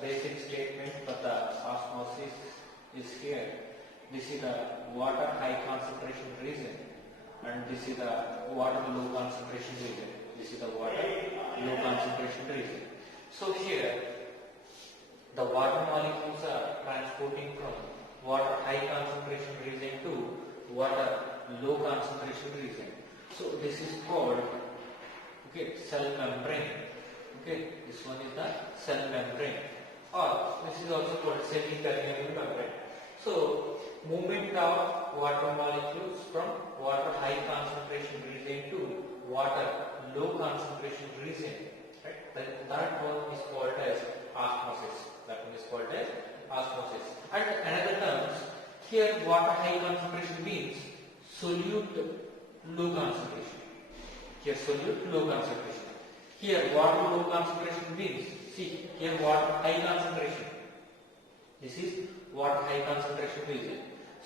basic statement for the osmosis is here. This is the water high concentration region, and this is the water low concentration region. This is the water low concentration region. So here the water molecules are transporting from water high concentration region to water low concentration region. So this is called cell membrane. This one is the cell membrane, or this is also called semi-permeable membrane. So movement of water molecules from water high concentration region to water low concentration region, right? That one is called as osmosis. That one is called as osmosis. And another terms, here water high concentration means solute low concentration. Here solute low concentration. Here water low concentration means, see here water high concentration. This is water high concentration region.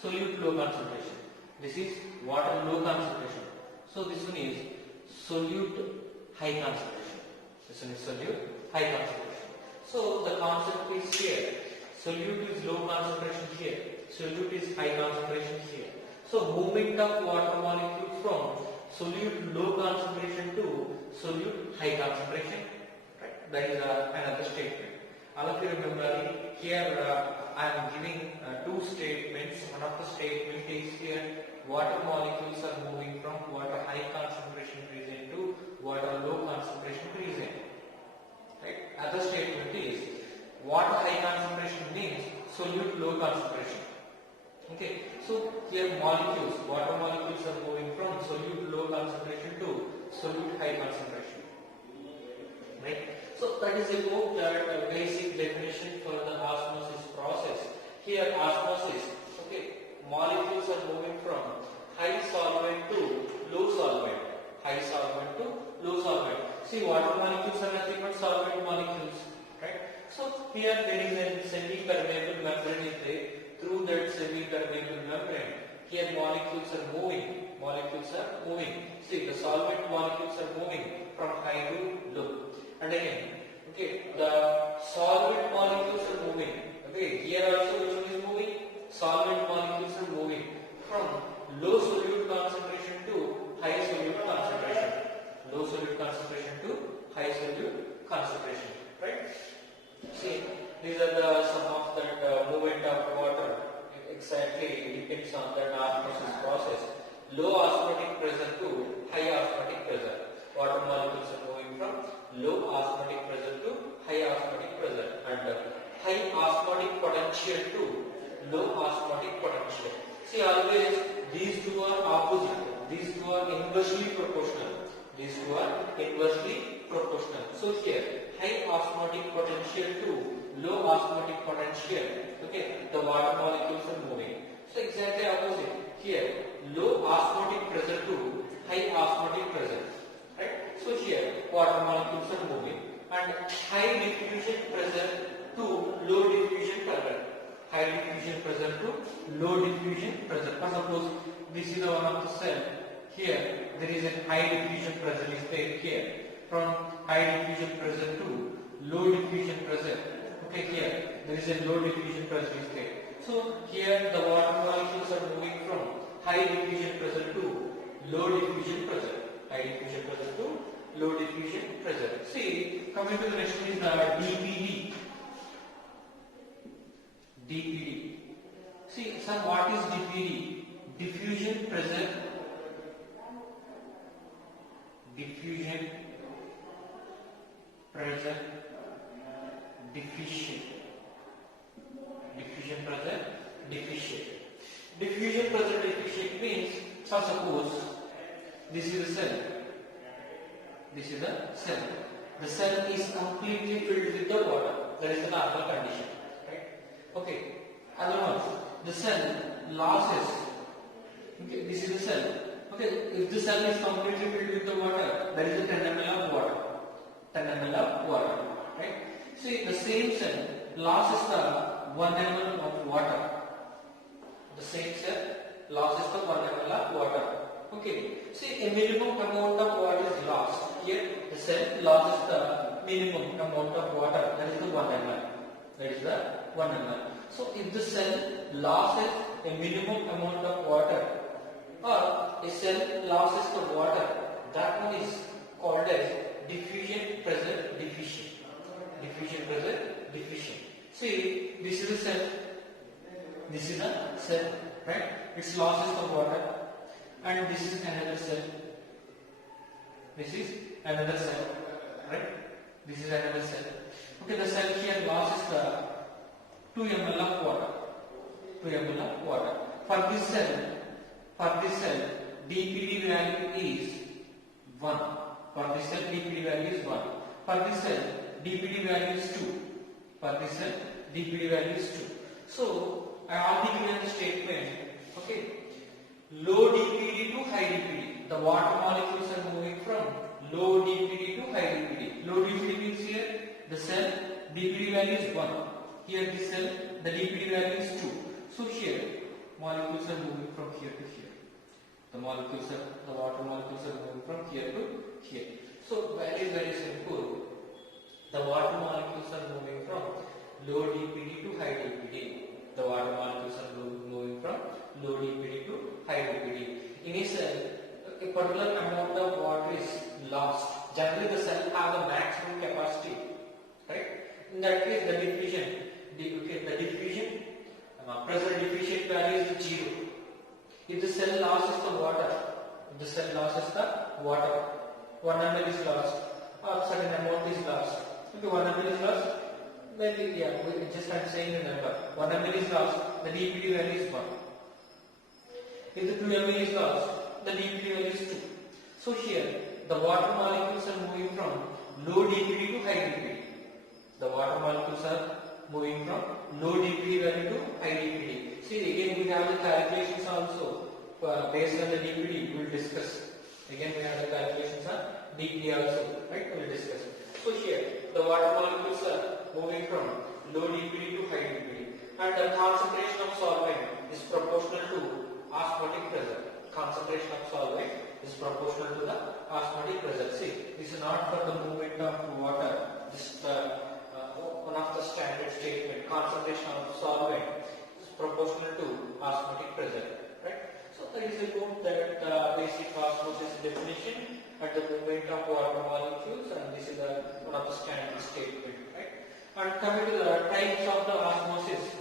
Solute low concentration. This is water low concentration. So this one is solute high concentration. This one is solute high concentration. So the concept is here. Solute is low concentration here. Solute is high concentration here. So movement of water molecules from solute low concentration to solute high concentration. Right? That is another statement. All of you remember here I am giving two statements. One of the statement is here water molecules are moving from water high concentration region to water low concentration region. Right? Other statement is water high concentration means solute low concentration. So here molecules, water molecules are moving from solute low concentration to solute high concentration. Right? So that is about the basic definition for the osmosis process. Here osmosis, molecules are moving from high solvent to low solvent. High solvent to low solvent. See, water molecules are nothing but solvent molecules. Right? So here there is a semi-permeable membrane is there. Through that semi-permeable membrane, here molecules are moving. Molecules are moving. See, the solvent molecules are moving from high to low. And again, the solvent molecules are moving. Here also which one is moving? Solvent molecules are moving from low solute concentration to high solute concentration. Low solute concentration to high solute concentration. Right? See, these are some of the movement of water. Exactly depends on the osmosis process. Low osmotic pressure to high osmotic pressure. Water molecules are moving from low osmotic pressure to high osmotic pressure, and high osmotic potential to low osmotic potential. See, always these two are opposite. These two are inversely proportional. These two are inversely proportional. So here high osmotic potential to low osmotic potential. The water molecules are moving. So exactly opposite. Here low osmotic pressure to high osmotic pressure. Right? So here water molecules are moving, and high diffusion pressure to low diffusion pressure. High diffusion pressure to low diffusion pressure. For suppose this is the one of the cell. Here there is a high diffusion pressure is there here. From high diffusion pressure to low diffusion pressure. Here there is a low diffusion pressure is there. So here the water molecules are moving from high diffusion pressure to low diffusion pressure. High diffusion pressure to low diffusion pressure. See, coming to the next one is the DPD. DPD. See, sir, what is DPD? Diffusion pressure. Diffusion pressure deficient. Diffusion pressure deficient. Diffusion pressure deficient means, for suppose this is the cell. This is the cell. The cell is completely filled with the water. That is the normal condition. Right? Other one, the cell losses. This is the cell. If the cell is completely filled with the water, there is a 10 ml of water. 10 ml of water. Right? See, the same cell losses the 1 ml of water. The same cell losses the 1 ml of water. See, a minimum amount of water is lost. Here, the cell loses the minimum amount of water. That is the 1 ml. That is the 1 ml. So if the cell loses a minimum amount of water, or a cell loses the water, that one is called as diffusion pressure deficient. Diffusion pressure deficient. See, this is a cell. This is a cell, right? It loses the water, and this is another cell. This is another cell, right? This is another cell. Okay, the cell here loses the 2 ml of water. 2 ml of water. For this cell, dPd value is 1. For this cell, dPd value is 1. For this cell, dPd value is 2. For this cell, dPd value is 2. So, I already given the statement, okay, low dPd to high dPd. The water molecules are moving from low dPd to high dPd. Low dPd means here, the cell dPd value is 1. Here this cell, the dPd value is 2. So here, molecules are moving from here to here. The water molecules are moving from here to here. So very simple. The water molecules are moving from low dPd to high dPd. The water molecules are moving from low dPd to high dPd. In a cell, a particular amount of water is lost. Generally, the cell has a maximum capacity, right? In that case, the diffusion pressure deficient value is 0. If the cell loses the water, 1 ml is lost, or certain amount is lost. Okay, 1 ml is lost. Maybe I'm saying the number. 1 ml is lost, the dPd value is 1. If the 2 ml is lost, the dPd value is 2. So here, the water molecules are moving from low dPd to high dPd. The water molecules are moving from low dPd value to high dPd. See, again we have the calculations also based on the dPd. We will discuss. Again we have the calculations on dPd also, right? We will discuss. So here, the water molecules are moving from low dPd to high dPd, and the concentration of solvent is proportional to osmotic pressure. Concentration of solvent is proportional to the osmotic pressure. See, this is not for the movement of water. This one of the standard statement. Concentration of solvent is proportional to osmotic pressure, right? So that is about that basic osmosis definition and the movement of water molecules, and this is one of the standard statement, right? And coming to the types of the osmosis,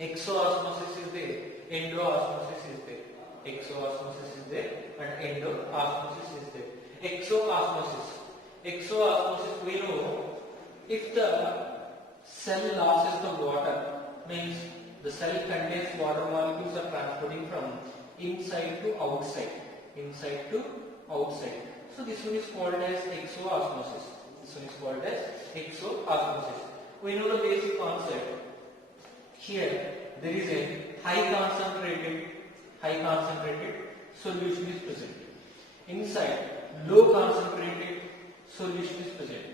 exoosmosis is there, endoosmosis is there. Exoosmosis is there and endoosmosis is there. Exoosmosis, we know if the cell loses the water, means the cell contains water molecules are transporting from inside to outside. So this one is called as exoosmosis. We know the basic concept. Here there is a high concentrated solution is present. Inside, low concentrated solution is present.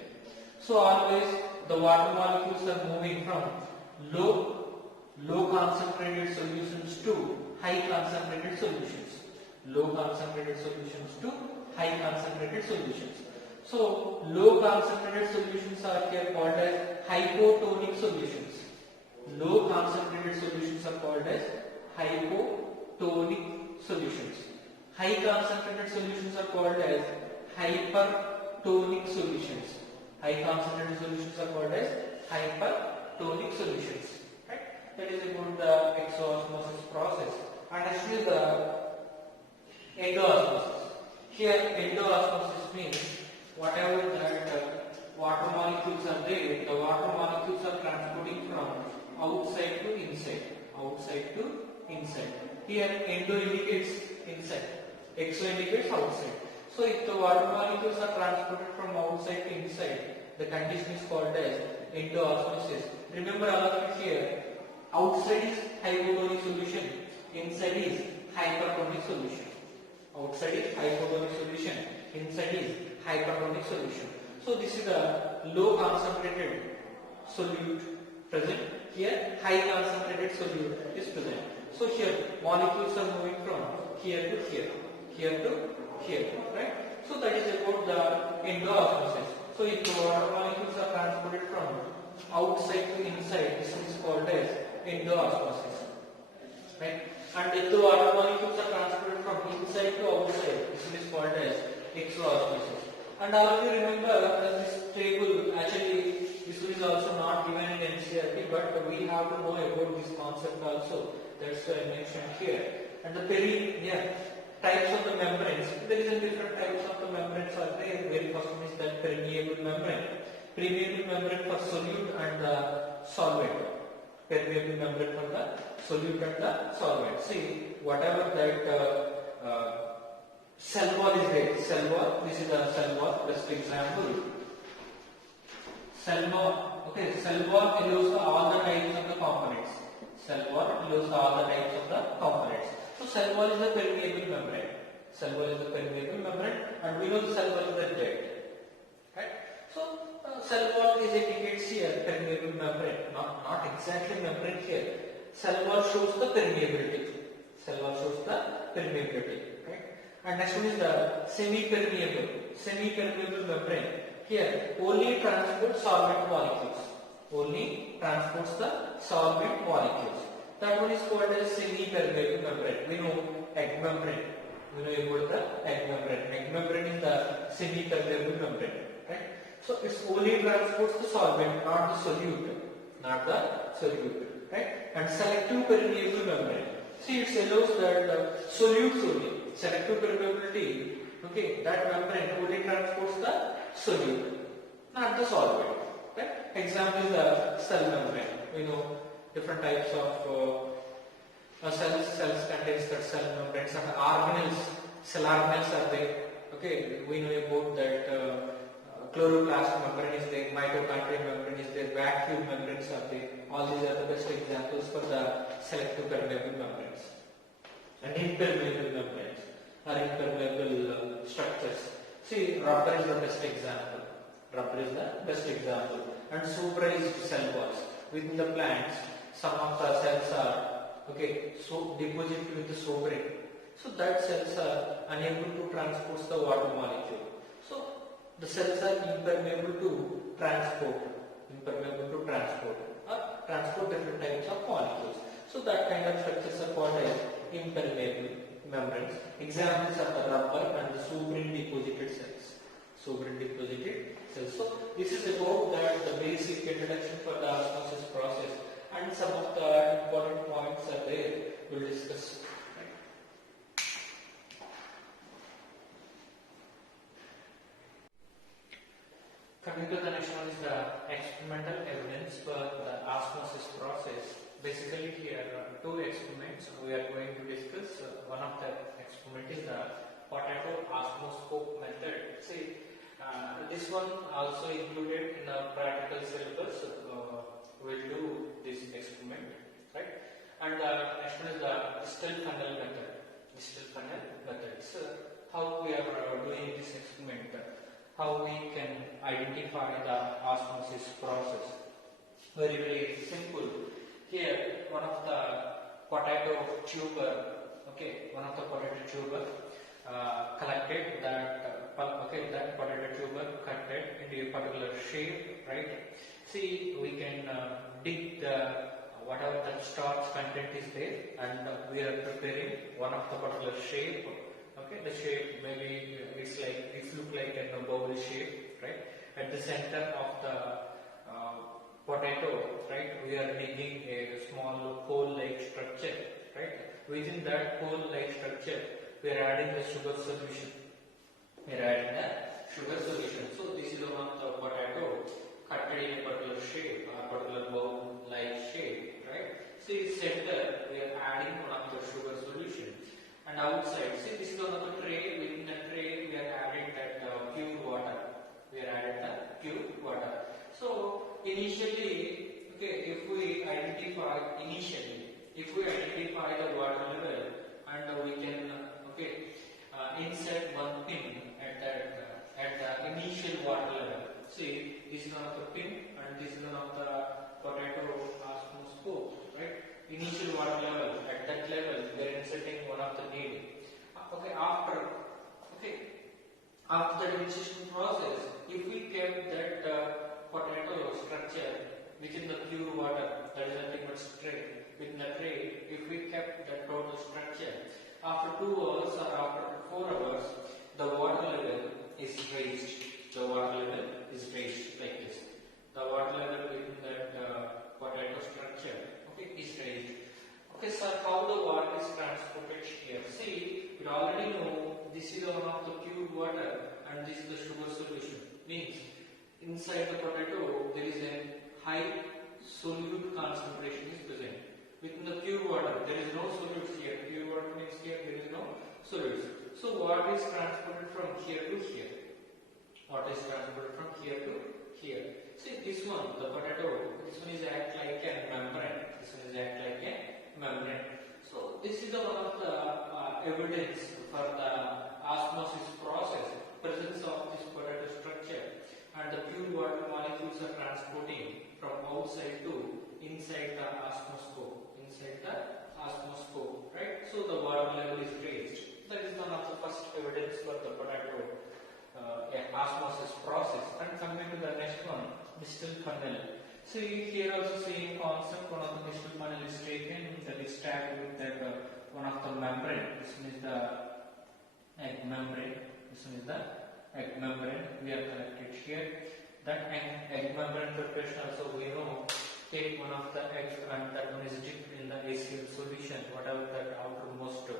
So always the water molecules are moving from low concentrated solutions to high concentrated solutions. Low concentrated solutions to high concentrated solutions. So low concentrated solutions are here called as hypotonic solutions. Low concentrated solutions are called as hypotonic solutions. High concentrated solutions are called as hypertonic solutions. High concentrated solutions are called as hypertonic solutions. Right? That is about the exoosmosis process. And actually the endoosmosis. Here endoosmosis means whatever that water molecules are there, the water molecules are transporting from outside to inside. Here endo indicates inside, exo indicates outside. So if the water molecules are transported from outside to inside, the condition is called as endoosmosis. Remember all of it here, outside is hypotonic solution, inside is hypertonic solution. Outside is hypotonic solution, inside is hypertonic solution. So this is a low concentrated solute present. Here high concentrated solute is present. So here molecules are moving from here to here, right? So that is about the endoosmosis. So if the water molecules are transported from outside to inside, this is called as endoosmosis. Right? And if the water molecules are transported from inside to outside, this is called as exoosmosis. And already remember this table, actually this is also not given in NCERT, but we have to know about this concept also. That's why I mentioned here. And the types of the membranes. There is a different types of the membranes are there. Very first one is that permeable membrane. Permeable membrane for solute and solvent. Permeable membrane for the solute and the solvent. See, whatever that cell wall is there. Cell wall. This is a cell wall. Best example. Cell wall. Okay. Cell wall allows all the types of the components. Cell wall allows all the types of the components. So cell wall is a permeable membrane. Cell wall is a permeable membrane, and we know the cell wall is the dead. Right? So cell wall is indicates here permeable membrane. Not exactly membrane here. Cell wall shows the permeability. Cell wall shows the permeability. Right? And next one is the semi-permeable. Semi-permeable membrane. Here only transports solvent molecules. Only transports the solvent molecules. That one is called as semi-permeable membrane. We know egg membrane. We know about the egg membrane. Egg membrane is the semi-permeable membrane. Right? So it only transports the solvent, not the solute. Not the solute. Right? And selective permeable membrane. See, it allows that solutes only. Selective permeability. Okay, that membrane only transports the solute, not the solvent. Right? Example is the cell membrane. We know different types of cells contains that cell membranes and organelles. Cell organelles are there. Okay, we know about that chloroplast membrane is there, mitochondrial membrane is there, vacuole membranes are there. All these are the best examples for the selective permeable membranes. And impermeable membranes are impermeable structures. See, rubber is the best example. Rubber is the best example. And suberized cell walls. Within the plants, some of the cells are so deposited with the suberin. So that cells are unable to transport the water molecule. So the cells are impermeable to transport or transport different types of molecules. So that kind of structures are called as impermeable membranes. Examples are the rubber and the suberin deposited cells. Suberin deposited cells. So this is about the basic introduction for the osmosis process, and some of the important points are there. We'll discuss. Coming to the next one is the experimental evidence for the osmosis process. Basically here two experiments we are going to discuss. One of the experiment is the potato osmoscope method. See, this one also included in the practical syllabus. We'll do this experiment, right? And next one is the distal funnel method. Distal funnel method. So how we are doing this experiment? How we can identify the osmosis process? Very, very simple. Here, one of the potato tuber, one of the potato tuber collected that, that potato tuber collected into a particular shape, right? See, we can dig the whatever the starch content is there, and we are preparing one of the particular shape. Okay, the shape maybe it's look like a bowl shape, right? At the center of the potato, right? We are digging a small hole-like structure, right? Within that hole-like structure, we are adding the sugar solution. So this is one of the potato cut in a particular shape or particular bowl-like shape, right? See, center we are adding one of the sugar solution, and outside, see, this is one of the tray. Within the tray, we are adding that pure water. So initially, if we identify the water level, and we can insert one pin at the initial water level. See, this is one of the pin, and this is one of the potato osmoscope, right? Initial water level, at that level, we are inserting one of the needle. After the initiation process, if we kept that potato structure within the pure water, that is nothing but tray. Within the tray, if we kept the total structure, after 2 hours or after 4 hours, the water level is raised. The water level is raised like this. The water level within that potato structure, okay, is raised. Okay, sir, how the water is transported here? See, we already know this is one of the pure water and this is the sugar solution. Means inside the potato there is a high solute concentration is present. Within the pure water there is no solutes here. Pure water means here there is no solutes. So water is transported from here to here. Water is transported from here to here. See this one, the potato, this one is act like a membrane. This one is act like a membrane. So this is the one of the evidence for the osmosis process, presence of this potato structure, and the pure water molecules are transporting from outside to inside the osmoscope. Inside the osmoscope, right? So the water level is raised. That is one of the first evidence for the potato osmosis process. And coming to the next one, mistal funnel. See here also same concept. One of the mistal funnel is taken, that is tagged with that one of the membrane. This one is the egg membrane. This one is the egg membrane. We are connected here. That egg membrane preparation also we know. Take one of the eggs and that one is dipped in the HCl solution. Whatever that outermost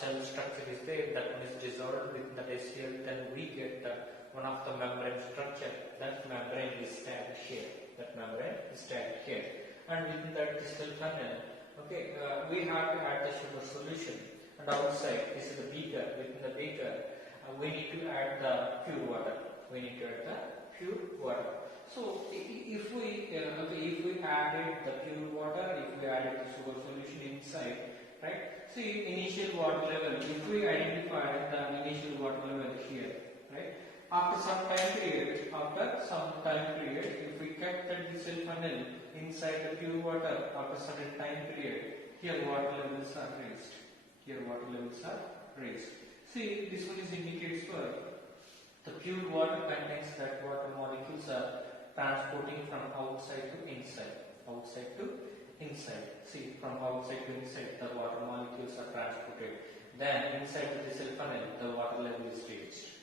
cell structure is there, that one is dissolved with the HCl. Then we get the one of the membrane structure. That membrane is tagged here. That membrane is tagged here. And within that distal funnel, okay, we have to add the sugar solution. And outside, this is the beaker. Within the beaker, we need to add the pure water. We need to add the pure water. So if we added the pure water, if we added the sugar solution inside, right? See initial water level. If we identify the initial water level here, right? After some time period, if we kept the distal funnel inside the pure water, after certain time period, here water levels are raised. Here water levels are raised. See, this one is indicates for the pure water contains that water molecules are transporting from outside to inside. Outside to inside. See, from outside to inside, the water molecules are transported. Then inside the distal funnel, the water level is reached.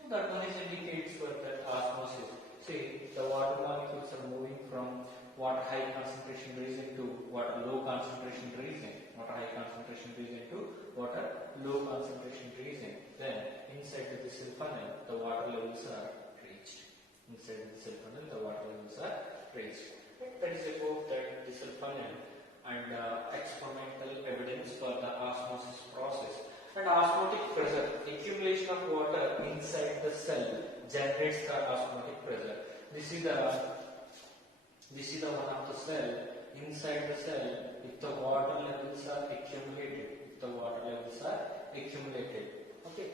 So that one is indicates for that osmosis. See, the water molecules are moving from water high concentration region to water low concentration region. Water high concentration region to water low concentration region. Then inside the distal funnel, the water levels are reached. Inside the distal funnel, the water levels are reached. That is about that distal funnel and experimental evidence for the osmosis process. And osmotic pressure, accumulation of water inside the cell generates the osmotic pressure. This is the one of the cell. Inside the cell, if the water levels are accumulated, okay.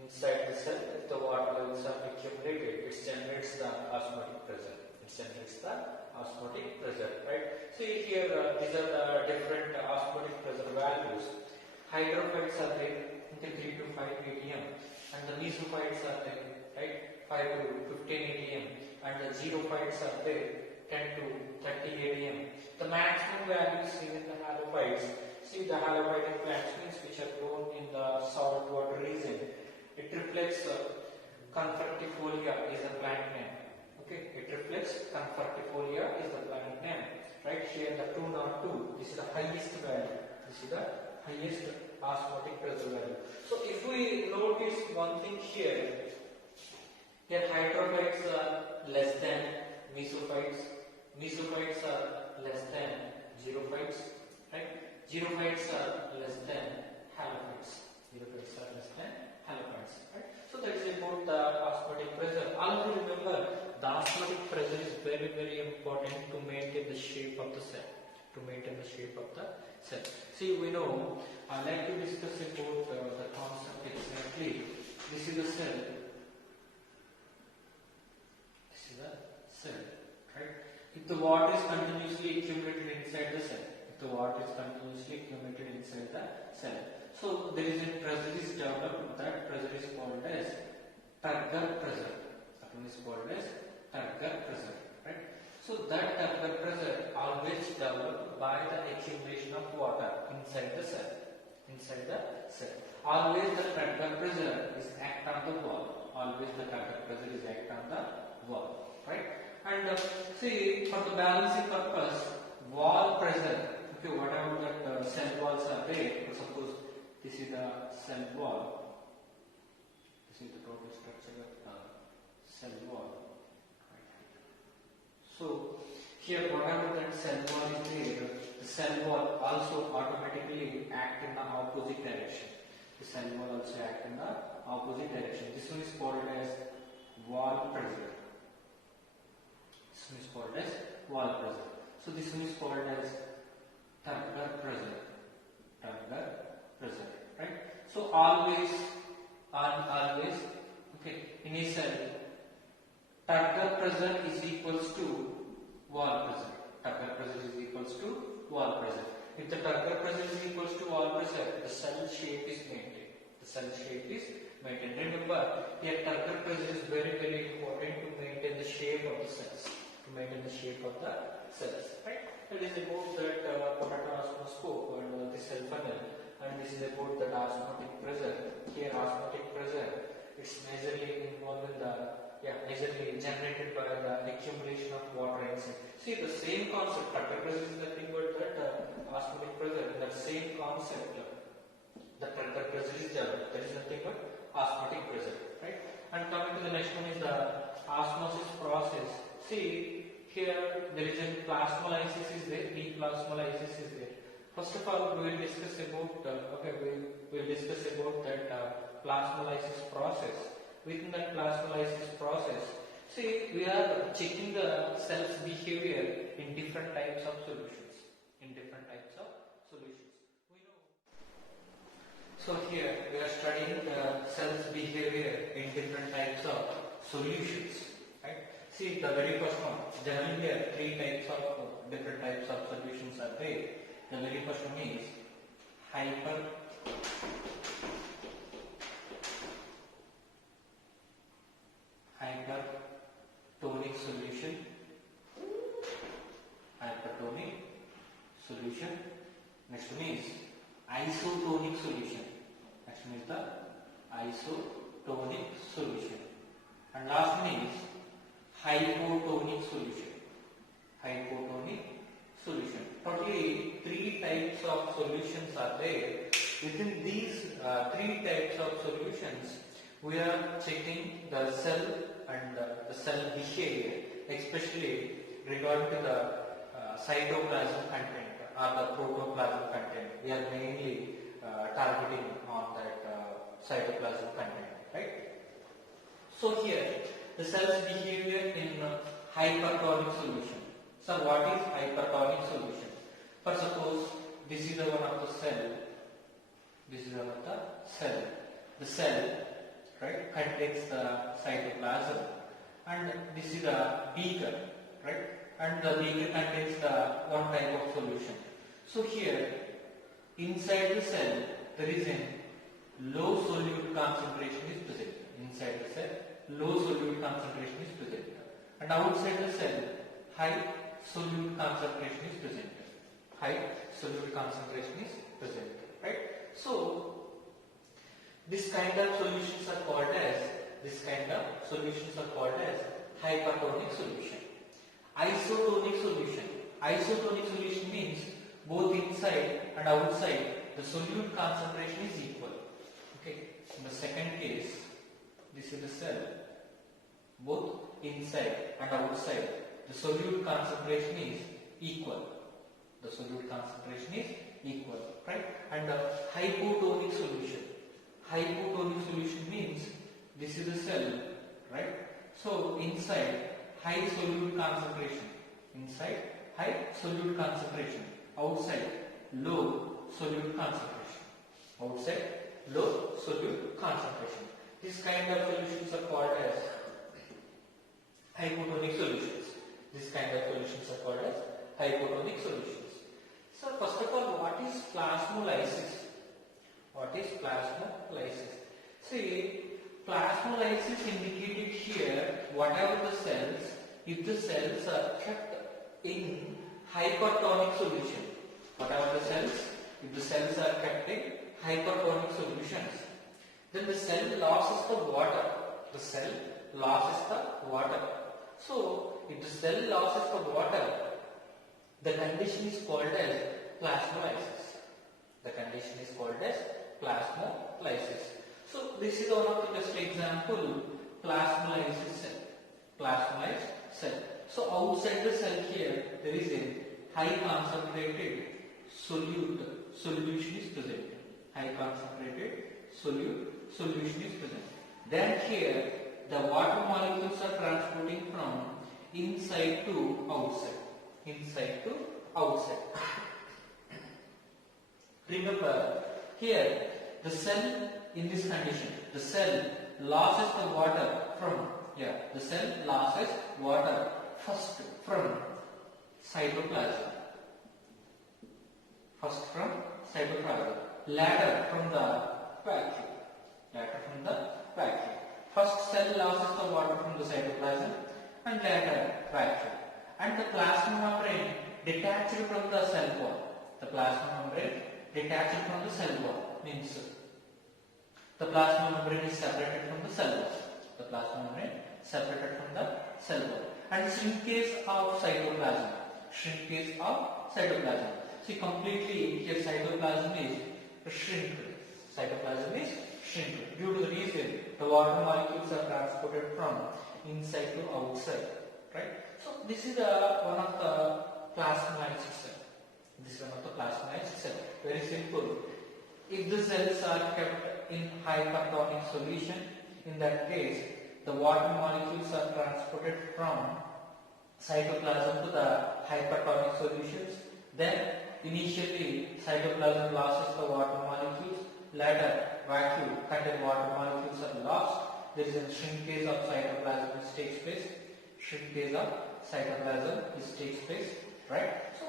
Inside the cell, if the water levels are accumulated, it generates the osmotic pressure. Right? See here, these are the different osmotic pressure values. Hydrophytes are there, 3 to 5 atm, and the mesophytes are there, right, 5 to 15 atm, and the xerophytes are there, 10 to 30 atm. The maximum values seen in the halophytes. See the halophytic plants means which are grown in the salt water region. It reflects Confertifolia is the plant name. Okay, it reflects Confertifolia is the plant name. Right here the 202. This is the highest value. This is the highest osmotic pressure value. So if we notice one thing here, hydrophytes are less than mesophytes. Mesophytes are less than xerophytes. Right? Xerophytes are less than halophytes. Right? So that is about the osmotic pressure. Also remember, the osmotic pressure is very, very important to maintain the shape of the cell. See, we know, I like to discuss about the concept exactly. This is the cell. Right? If the water is continuously accumulated inside the cell, so there is a pressure is developed. That pressure is called as Turgor pressure. That one is called as Turgor pressure. Right? So that turbulent pressure always developed by the accumulation of water inside the cell. Inside the cell. Always the turbulent pressure is act on the wall. Always the turbulent pressure is act on the wall. Right? And see, for the balancing purpose, wall pressure. Okay, whatever that cell walls are there. Suppose this is the cell wall. This is the total structure of the cell wall. So here whatever that cell wall is there, the cell wall also automatically act in the opposite direction. The cell wall also act in the opposite direction. This one is called as wall pressure. This one is called as wall pressure. So this one is called as tubular pressure. Tubular pressure, right? So always, okay, in a cell, tubular pressure is equals to wall pressure. Tubular pressure is equals to wall pressure. If the tubular pressure is equals to wall pressure, the cell shape is maintained. The cell shape is maintained. Remember, here tubular pressure is very, very important to maintain the shape of the cells. To maintain the shape of the cells, right? It is about that potato osmoscope and the cell funnel, and this is about the osmotic pressure. Here, osmotic pressure is majorly involved in the majorly generated by the accumulation of water inside. See, the same concept, tubular pressure is nothing but that osmotic pressure. In that same concept, the tubular pressure is developed. That is nothing but osmotic pressure, right? And coming to the next one is the osmosis process. See, here there is a plasmolysis is there, deplasmolysis is there. First of all, we will discuss about we will discuss about that plasmolysis process. Within that plasmolysis process, see, we are checking the cell's behavior in different types of solutions. In different types of solutions. We know. So here we are studying the cell's behavior in different types of solutions. Right? See, the very first one. Generally, there are three types of different types of solutions are there. The very first one is hypertonic solution. Hypertonic solution. Next one is isotonic solution. Next one is the isotonic solution. And last one is hypotonic solution. Hypotonic solution. Totally three types of solutions are there. Within these three types of solutions, we are checking the cell and the cell behavior, especially regarding to the cytoplasm content or the protoplasm content. We are mainly targeting on that cytoplasm content, right? So here, the cell's behavior in hypertonic solution. So what is hypertonic solution? For suppose this is the one of the cell. This is one of the cell. The cell, right, contains the cytoplasm, and this is a beaker, right, and the beaker contains the one type of solution. So here, inside the cell, there is a low solute concentration is present. Inside the cell, low solute concentration is present, and outside the cell, high solute concentration is present. High solute concentration is present, right? So this kind of solutions are called as hypertonic solution. Isotonic solution. Isotonic solution means both inside and outside the solute concentration is equal. Okay. In the second case, this is the cell. Both inside and outside the solute concentration is equal. The solute concentration is equal, right? And the hypotonic solution. Hypotonic solution means this is the cell, right? So inside high solute concentration, inside high solute concentration, outside low solute concentration, outside low solute concentration. This kind of solutions are called as hypotonic solutions. This kind of solutions are called as hypotonic solutions. So first of all, what is plasmolysis? What is plasmolysis? See, plasmolysis indicated here, whatever the cells, if the cells are kept in hypertonic solution. Whatever the cells, if the cells are kept in hypertonic solutions, then the cell loses the water. The cell loses the water. So, if the cell loses the water, the condition is called as plasmolysis. The condition is called as plasmolysis. So, this is one of the best example, plasmolysis cell. Plasmolyzed cell. So, outside the cell here, there is a high concentrated solution is present. High concentrated solution is present. Then here, the water molecules are transporting from inside to outside. Inside to outside. Remember, here the cell in this condition, the cell loses the water from, the cell loses water first from cytoplasm. First from cytoplasm. Later from the vacuum. Later from the vacuum. First cell loses the water from the cytoplasm and later vacuum. And the plasma membrane detached from the cell wall. The plasma membrane detached from the cell wall means the plasma membrane is separated from the cell wall. The plasma membrane separated from the cell wall. And shrinkage of cytoplasm. Shrinkage of cytoplasm. See, completely here cytoplasm is shrinked. Cytoplasm is shrinked. Due to the reason the water molecules are transported from inside to outside. Right? So this is one of the plasmolyzed cell. This is one of the plasmolyzed cell. Very simple. If the cells are kept in hypertonic solution, in that case, the water molecules are transported from cytoplasm to the hypertonic solutions. Then initially cytoplasm loses the water molecules. Later vacuum contained water molecules are lost. There is a shrinkage of cytoplasm which takes place. Shrinkage of cytoplasm which takes place. Right? So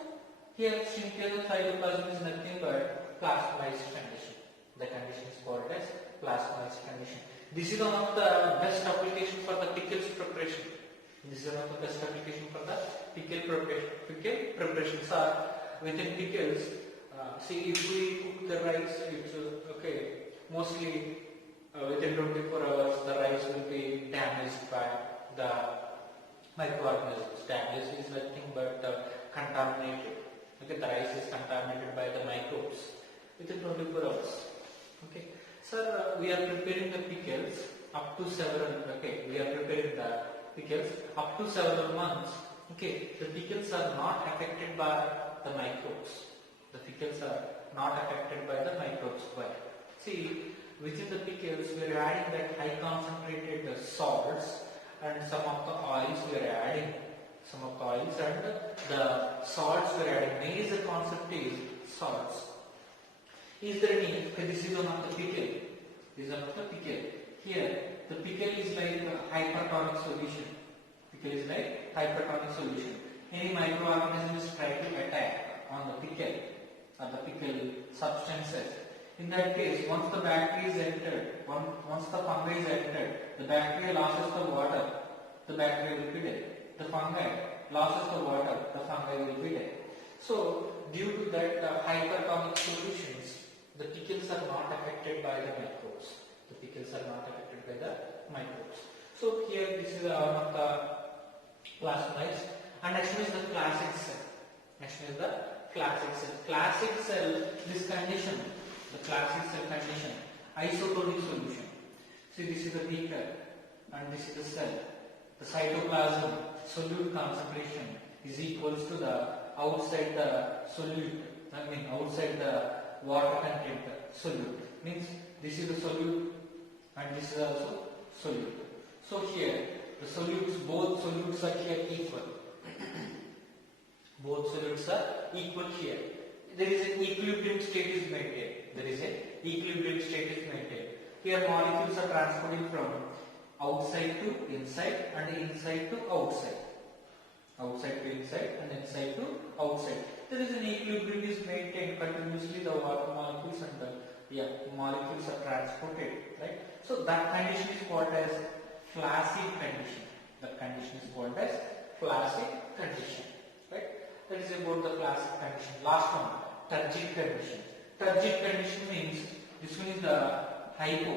here shrinkage of cytoplasm is nothing but plasmolyzed condition. The condition is called as plasmolyzed condition. This is one of the best application for the pickles preparation. This is one of the best application for the pickle preparation. Pickle preparations are within pickles. See, if we cook the rice, it's okay. Mostly within 24 hours, the rice will be damaged by the microorganisms. Damage is nothing but contaminated. Okay, the rice is contaminated by the microbes within 24 hours. Okay, sir, we are preparing the pickles up to several. Okay, we are preparing the pickles up to several months. Okay, the pickles are not affected by the microbes. The pickles are not affected by the microbes. Why? See, within the pickles we are adding that high concentrated salts and some of the oils we are adding. Some of the oils and the salts we are adding. Major concept is salts. Is there any? Okay, this is one of the pickle. This is one of the pickle. Here, the pickle is like a hypertonic solution. Pickle is like hypertonic solution. Any microorganism is trying to attack on the pickle or the pickle substances. In that case, once the bacteria is entered, once the fungi is entered, the bacteria loses the water, the bacteria will be dead. The fungi loses the water, the fungi will be dead. So, due to that hypertonic solutions, the pickles are not affected by the microbes. The pickles are not affected by the microbes. So, here this is one of the plasmolyzed. And next one is the classic cell. Next one is the classic cell. Classic cell, this condition, the classic cell condition, isotonic solution. See, this is the beaker and this is the cell. The cytoplasm solute concentration is equals to the outside the solute, outside the water content solute. Means this is the solute and this is also solute. So here the solutes, both solutes are here equal. Both solutes are equal here. There is an equilibrium state is maintained. There is an equilibrium state is maintained. Here molecules are transporting from outside to inside and inside to outside. Outside to inside and inside to outside. There is an equilibrium is maintained continuously. The water molecules and the molecules are transported, right? So that condition is called as flaccid condition. That condition is called as flaccid condition, right? That is about the classic condition. Last one, turgid condition. Turgid condition means this one is the hypo,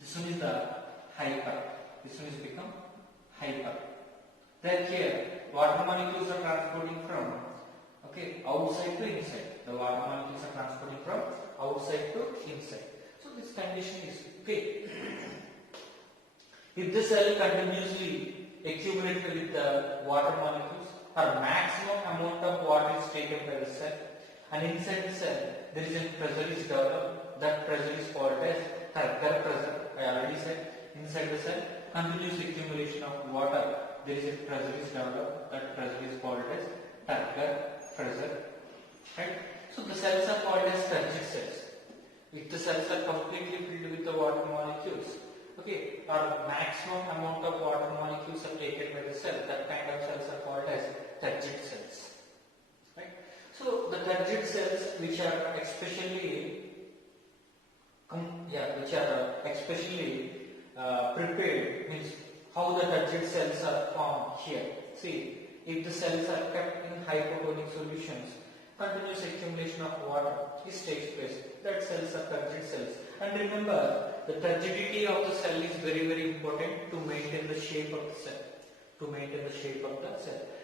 this one is the hyper, this one is become hyper. Then here water molecules are transporting from outside to inside. The water molecules are transporting from outside to inside. So this condition is okay. If the cell continuously accumulated with the water molecules, or maximum amount of water is taken by the cell, and inside the cell there is a pressure is developed. That pressure is called as Turgid pressure. I already said inside the cell continuous accumulation of water, there is a pressure is developed. That pressure is called as Turgid pressure. Right? So the cells are called as turgid cells. If the cells are completely filled with the water molecules, or maximum amount of water molecules are taken by the cell, that kind of cells are called as turgid cells. Right? So the turgid cells which are especially prepared, means how the turgid cells are formed here. See, if the cells are kept in hypotonic solutions, continuous accumulation of water takes place. That cells are turgid cells. And remember, the turgidity of the cell is very, very important to maintain the shape of the cell.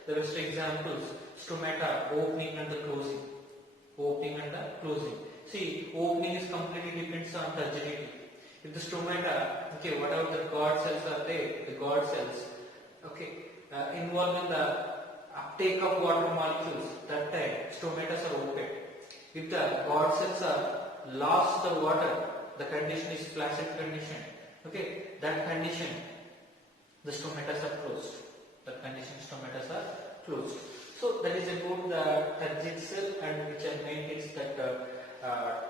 The best examples, stomata, opening and the closing. See, opening is completely depends on turgidity. If the stomata, whatever the guard cells are there, the guard cells, involved in the uptake of water molecules, that time stomatas are open. If the guard cells are lost the water, the condition is flaccid condition. That condition, the stomatas are closed. So that is about the turgid cell and which maintains that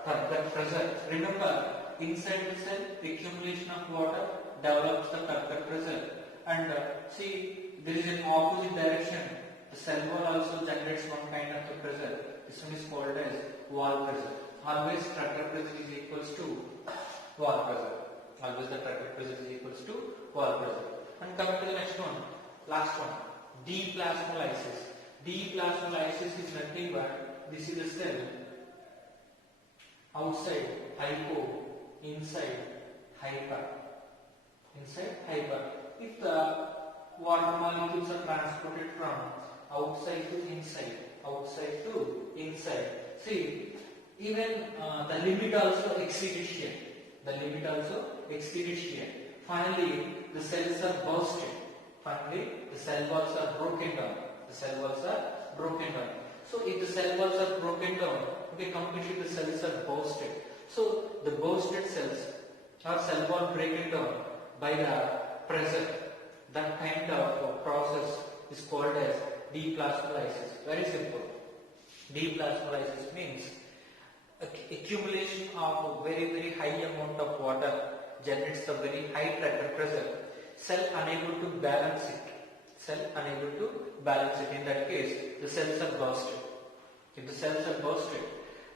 Turgid pressure. Remember, inside the cell, the accumulation of water develops the Turgid pressure. And see, there is an opposite direction. The cell wall also generates one kind of the pressure. This one is called as wall pressure. Always Turgid pressure is equals to wall pressure. And coming to the next one, last one, deplasmolysis. Deplasmolysis is nothing but this is the cell outside hypo, inside hyper. If the water molecules are transported from outside to inside, see, even the limit also exceeded here. Finally, the cells are bursted. The cell walls are broken down. So if the cell walls are broken down, completely the cells are bursted. So the bursted cells or cell wall breaking down by the pressure. That kind of process is called as deplasmolysis. Very simple. Deplasmolysis means accumulation of a very, very high amount of water generates a very high pressure. Cell unable to balance it. In that case, the cells are bursted. If the cells are bursted,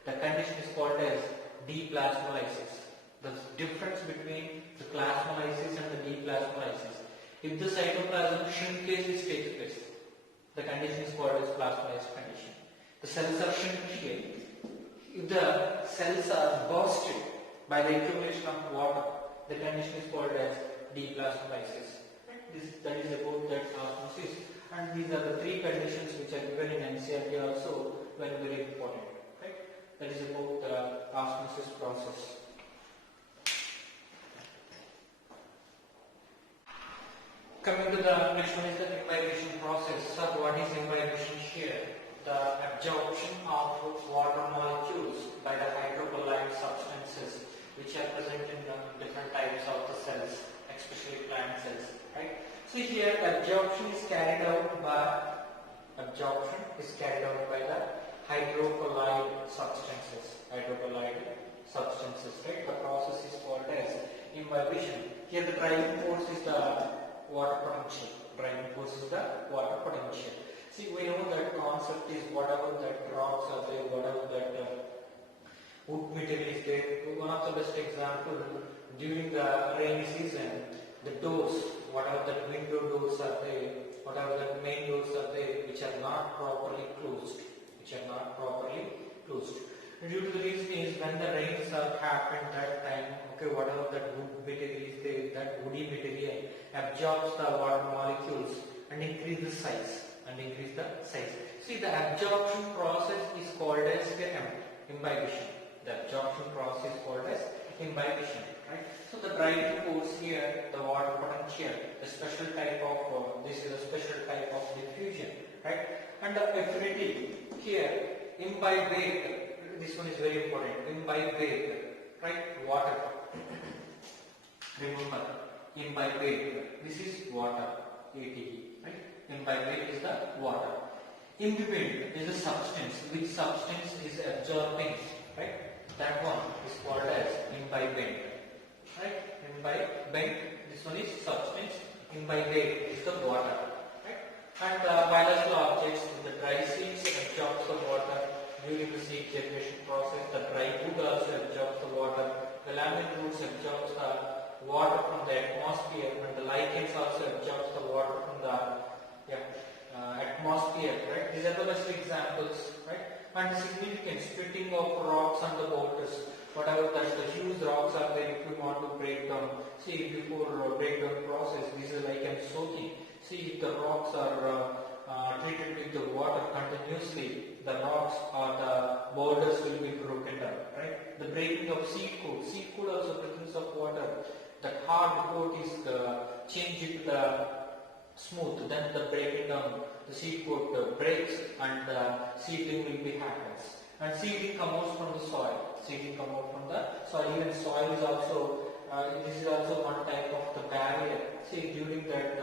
the condition is called as deplasmolysis. The difference between the plasmolysis and the deplasmolysis. If the cytoplasm shrinkage takes place, the condition is called as plasmolysis condition. The cells are shrinking. If the cells are bursted by the accumulation of water, the condition is called as deplasmolysis. That is about that osmosis. And these are the three conditions which are given in NCERT also, very, very important. Right? That is about the osmosis process. Coming to the next one is the imbibition process. So what is imbibition here? The absorption of water molecules by the hydrocolloid substances which are present in the different types of the cells, especially plant cells. Right? So here absorption is carried out by the hydrocolloid substances. Right? The process is called as imbibition. Here the driving force is the water potential. See, we know that concept is whatever that rocks are there, whatever that wood material is there. One of the best example, during the rainy season, the doors, whatever the window doors are there, whatever the main doors are there which are not properly closed, Due to the reason is when the rains are happened that time, okay, whatever that wood material is there, that woody material absorbs the water molecules and increase the size. See, the absorption process is called as imbibition. The absorption process is called as imbibition, right? So the drying force here, the water potential, the special type of this is a special type of diffusion, right? And the affinity here, imbibate. This one is very important. Imbibate, right? Water. Remember, imbibate. This is water. ATE, right? Imbibate is the water. Imbibate is a substance. Which substance is absorbing, right? That one is called as imbibant, right? Imbibant. This one is substance. Imbibate is the water, right? And biological objects, the dry seeds absorb the water during the seed generation process. The dry wood also absorbs the water. The laminate roots absorbs the water from the atmosphere, and the lichens also absorbs the water from the atmosphere, right? These are the best examples, right? And the significant splitting of rocks and the boulders, whatever that the huge rocks are there, if you want to break down, see before breakdown process, this is like soaking. See, if the rocks are treated with the water continuously, the rocks or the boulders will be broken down, right? The breaking of seed coat also presence of water. That hard coat is changed to the smooth, then the breaking down, the seed coat breaks and seedling will be happens. And seedling comes from the soil. Even soil is also, this is also one type of the barrier. See, during that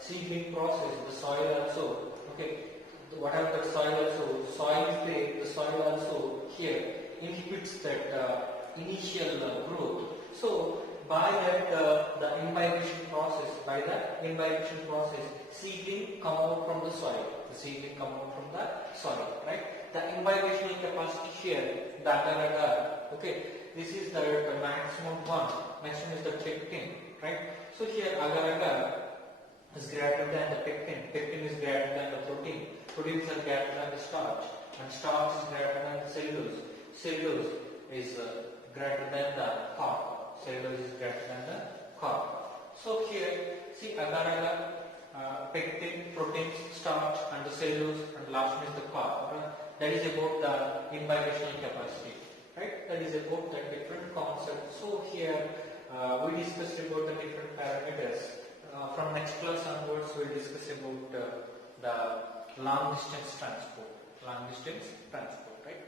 seedling process, the soil also, okay, whatever that soil is there, the soil also here inhibits that initial growth. So, by that the imbibition process, seedling come out from the soil. Right? The imbibitional capacity here, the agar-agar, okay, this is the maximum one. Next one is the pectin, right? So here agar-agar is greater than the pectin. Pectin is greater than the protein. Proteins are greater than the starch, and starch is greater than the cellulose. Cellulose is greater than the carb. So here, see agar-agar, pectin, proteins, starch, and the cellulose, and last one is the carb. Right? That is about the imbibitional capacity, right? That is about the different concepts. So here we discussed about the different parameters. From next class onwards, we will discuss about the long distance transport, right?